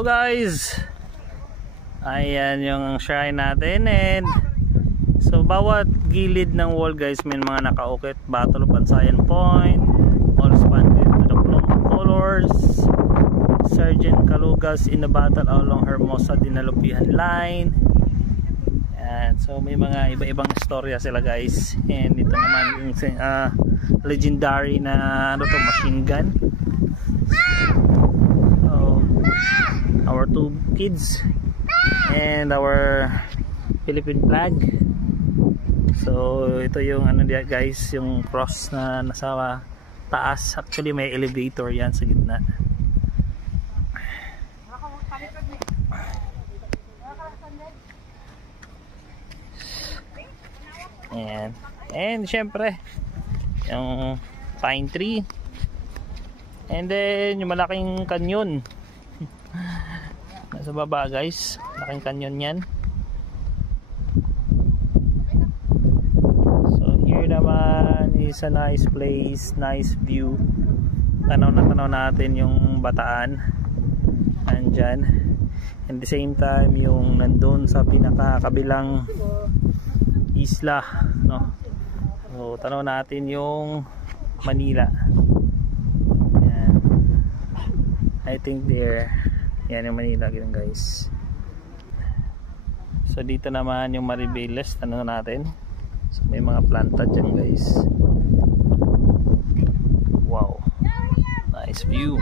Hello guys, ayan yung shrine natin. And so bawat gilid ng wall guys may mga nakaukit. Battle of Bansayan Point, all expanded to the colors. Sergeant Calugas in the battle along Hermosa Dinalupihan line. And so may mga iba-ibang istorya sila guys. And ito naman yung legendary na ano to, machine gun. Our two kids and our Philippine flag. So ito yung ano dia guys, yung cross na nasa taas. Actually may elevator yan sa gitna. And syempre yung pine tree, and then yung malaking kanyon nasa baba guys, malaking kanyon yan. So here naman is a nice place, nice view. Tanaw na tanaw natin yung Bataan andyan, and the same time yung nandun sa pinakakabilang isla, no? So tanaw natin yung Manila. Yan. I think there, yan yung Manila ganun guys. So dito naman yung Maribeles, tanaw natin. So may mga planta dyan guys. Wow, nice view.